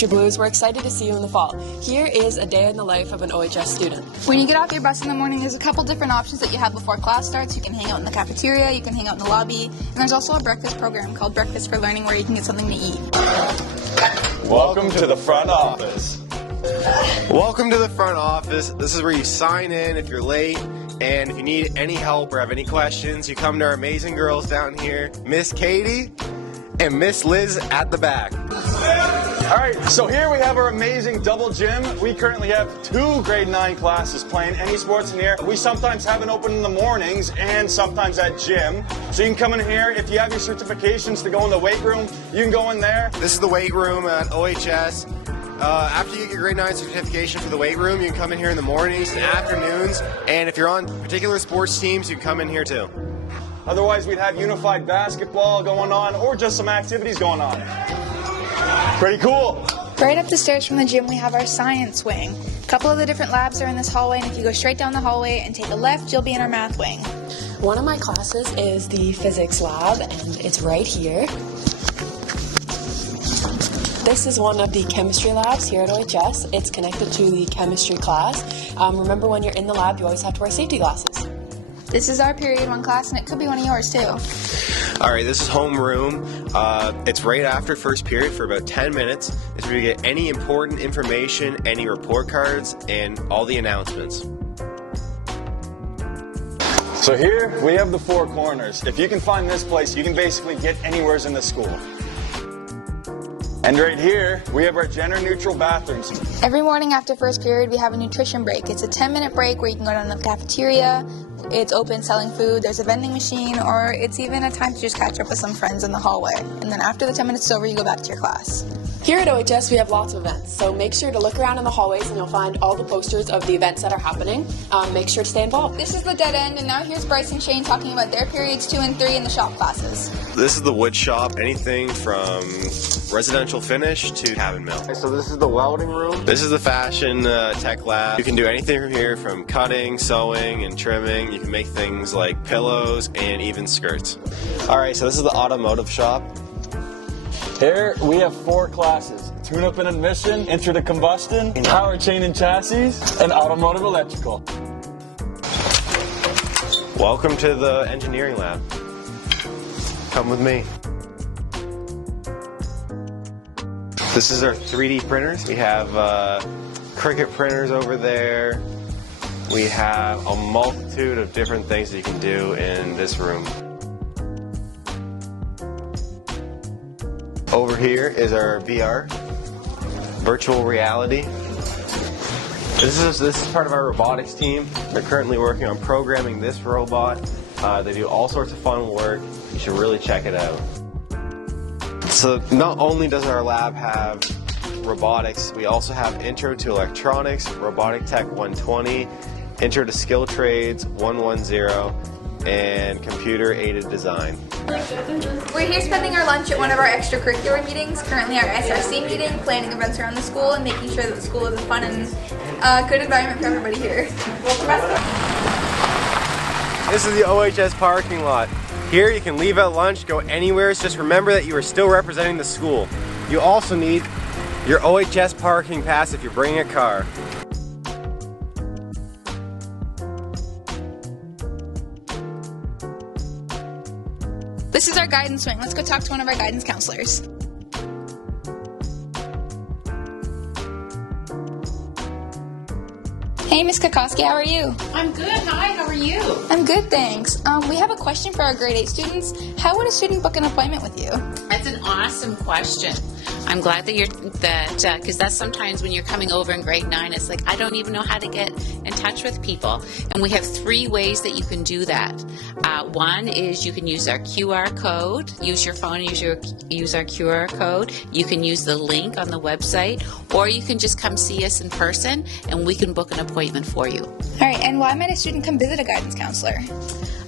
Future Blues, we're excited to see you in the fall. Here is a day in the life of an OHS student. When you get off your bus in the morning, there's a couple different options that you have before class starts. You can hang out in the cafeteria, you can hang out in the lobby, and there's also a breakfast program called Breakfast for Learning where you can get something to eat. Welcome to the front office. Welcome to the front office. This is where you sign in if you're late, and if you need any help or have any questions, you come to our amazing girls down here, Miss Katie and Miss Liz at the back. All right, so here we have our amazing double gym. We currently have 2 grade 9 classes playing any sports in here. We sometimes have it open in the mornings and sometimes at gym. So you can come in here. If you have your certifications to go in the weight room, you can go in there. This is the weight room at OHS. After you get your grade 9 certification for the weight room, you can come in here in the mornings and afternoons. And if you're on particular sports teams, you can come in here too. Otherwise, we'd have unified basketball going on or just some activities going on. Pretty cool. Right up the stairs from the gym, we have our science wing. A couple of the different labs are in this hallway, and if you go straight down the hallway and take a left, you'll be in our math wing. One of my classes is the physics lab, and it's right here. This is one of the chemistry labs here at OHS. It's connected to the chemistry class. Remember, when you're in the lab, you always have to wear safety glasses. This is our period 1 class, and it could be one of yours too. All right, this is homeroom. It's right after first period for about 10 minutes. It's where you get any important information, any report cards, and all the announcements. So here we have the 4 corners. If you can find this place, you can basically get anywhere in the school. And right here, we have our gender-neutral bathrooms. Every morning after first period, we have a nutrition break. It's a 10-minute break where you can go down to the cafeteria. It's open selling food, there's a vending machine, or it's even a time to just catch up with some friends in the hallway. And then after the 10 minutes is over, you go back to your class. Here at OHS, we have lots of events, so make sure to look around in the hallways and you'll find all the posters of the events that are happening. Make sure to stay involved. This is the dead end, and now here's Bryce and Shane talking about their periods 2 and 3 in the shop classes. This is the wood shop, anything from residential finish to cabin mill. So this is the welding room. This is the fashion tech lab. You can do anything from here, from cutting, sewing, and trimming. You can make things like pillows and even skirts. All right, so this is the automotive shop. Here we have 4 classes: tune-up and admission, intro to combustion, power chain and chassis, and automotive electrical. Welcome to the engineering lab. Come with me. This is our 3D printers. We have Cricut printers over there. We have a multitude of different things that you can do in this room. Over here is our VR, virtual reality. This is part of our robotics team. They're currently working on programming this robot. They do all sorts of fun work. You should really check it out. So not only does our lab have robotics, we also have Intro to Electronics, Robotic Tech 120, Intro to Skill Trades 110, and Computer Aided Design. We're here spending our lunch at one of our extracurricular meetings, currently our SRC meeting, planning events around the school and making sure that the school is a fun and good environment for everybody here. This is the OHS parking lot. Here you can leave at lunch, go anywhere, so just remember that you are still representing the school. You also need your OHS parking pass if you're bringing a car. This is our guidance wing. Let's go talk to one of our guidance counselors. Hey, Miss Kokoski, how are you? I'm good. Hi, how are you? I'm good, thanks. We have a question for our grade 8 students. How would a student book an appointment with you? That's an awesome question. I'm glad that because that's sometimes when you're coming over in grade 9, it's like, I don't even know how to get in touch with people. And we have 3 ways that you can do that. One is you can use our QR code, use your phone, use our QR code. You can use the link on the website, or you can just come see us in person and we can book an appointment for you. All right, and why might a student come visit a guidance counselor?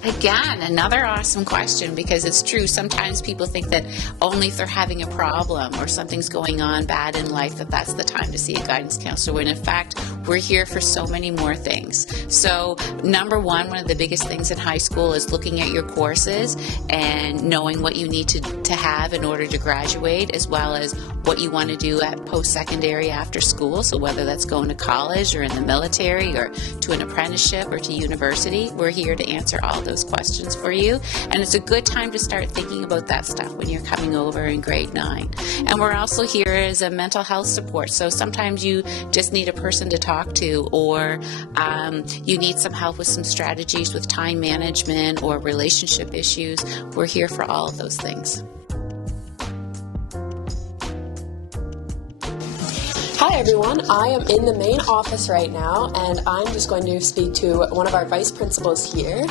Again, another awesome question, because it's true. Sometimes people think that only if they're having a problem or something's going on bad in life that that's the time to see a guidance counselor, when in fact we're here for so many more things. So number one of the biggest things in high school is looking at your courses and knowing what you need to have in order to graduate, as well as what you want to do at post-secondary after school. So whether that's going to college or in the military or to an apprenticeship or to university, we're here to answer all those questions for you. And it's a good time to start thinking about that stuff when you're coming over in grade 9. And we're also here as a mental health support. So sometimes you just need a person to talk to, or you need some help with some strategies with time management or relationship issues. We're here for all of those things. Hi everyone, I am in the main office right now and I'm just going to speak to one of our vice principals here.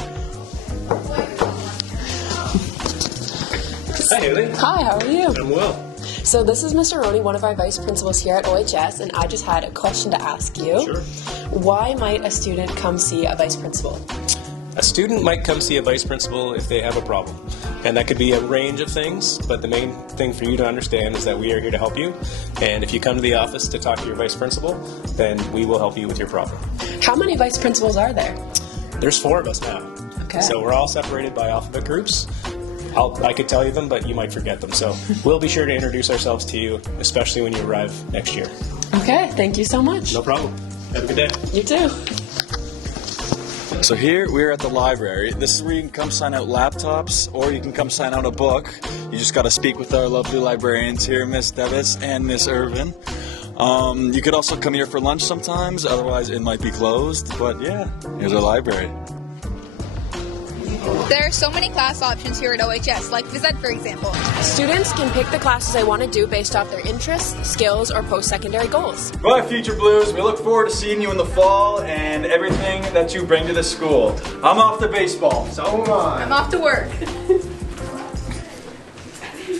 Hi Haley. Hi, how are you? I'm well. So this is Mr. Roney, one of our vice principals here at OHS, and I just had a question to ask you. Sure. Why might a student come see a vice principal? A student might come see a vice principal if they have a problem. And that could be a range of things, but the main thing for you to understand is that we are here to help you. And if you come to the office to talk to your vice principal, then we will help you with your problem. How many vice principals are there? There's 4 of us now. Okay. So we're all separated by alphabet groups. I could tell you them, but you might forget them. So we'll be sure to introduce ourselves to you, especially when you arrive next year. Okay, thank you so much. No problem. Have a good day. You too. So here we're at the library. This is where you can come sign out laptops, or you can come sign out a book. You just got to speak with our lovely librarians here, Miss Devis and Miss Irvin. You could also come here for lunch sometimes, otherwise it might be closed. But yeah, here's our library. There are so many class options here at OHS, like phys ed, for example. Students can pick the classes they want to do based off their interests, skills, or post-secondary goals. Bye, Future Blues. We look forward to seeing you in the fall and everything that you bring to the school. I'm off to baseball. So am I. I'm off to work.